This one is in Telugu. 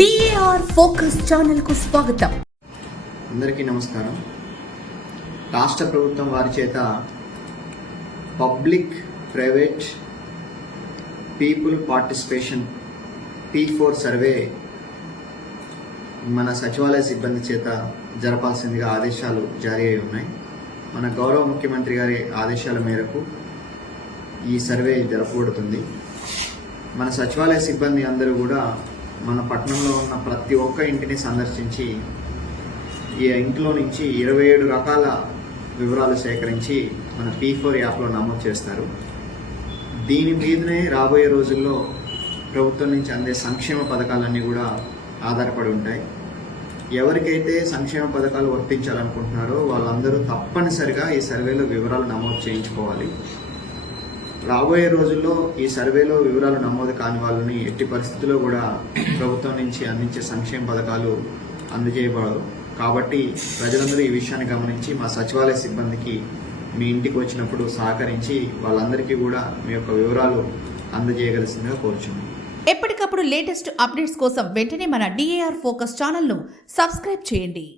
DAR ఫోకస్ ఛానల్ కు స్వాగతం. అందరికీ నమస్కారం. రాష్ట్ర ప్రభుత్వం వారి చేత public private people participation P4 survey మన సచివాలయ సిబ్బంది చేత జరపాల్సిందిగా ఆదేశాలు జారీ అయి ఉన్నాయి. మన గౌరవ ముఖ్యమంత్రి గారి ఆదేశాల మేరకు ఈ సర్వే జరపబడుతుంది. మన సచివాలయ సిబ్బంది అందరూ కూడా మన పట్టణంలో ఉన్న ప్రతి ఒక్క ఇంటిని సందర్శించి ఈ ఇంట్లో నుంచి 27 రకాల వివరాలు సేకరించి మన P4 యాప్లో నమోదు చేస్తారు. దీని మీదనే రాబోయే రోజుల్లో ప్రభుత్వం నుంచి అందే సంక్షేమ పథకాలన్నీ కూడా ఆధారపడి ఉంటాయి. ఎవరికైతే సంక్షేమ పథకాలు వర్తించాలనుకుంటున్నారో వాళ్ళందరూ తప్పనిసరిగా ఈ సర్వేలో వివరాలు నమోదు చేయించుకోవాలి. రాబోయే రోజుల్లో ఈ సర్వేలో వివరాలు నమోదు కాని వాళ్ళని ఎట్టి పరిస్థితుల్లో కూడా ప్రభుత్వం నుంచి అందించే సంక్షేమ పథకాలు అందజేయబడదు. కాబట్టి ప్రజలందరూ ఈ విషయాన్ని గమనించి మా సచివాలయ సిబ్బందికి మీ ఇంటికి వచ్చినప్పుడు సహకరించి వాళ్ళందరికీ కూడా మీ యొక్క వివరాలు అందజేయగలిసిందిగా కోరుచున్నాం. ఎప్పటికప్పుడు లేటెస్ట్ అప్డేట్స్ కోసం వెంటనే మన DAR ఫోకస్ ఛానల్ ను సబ్స్క్రైబ్ చేయండి.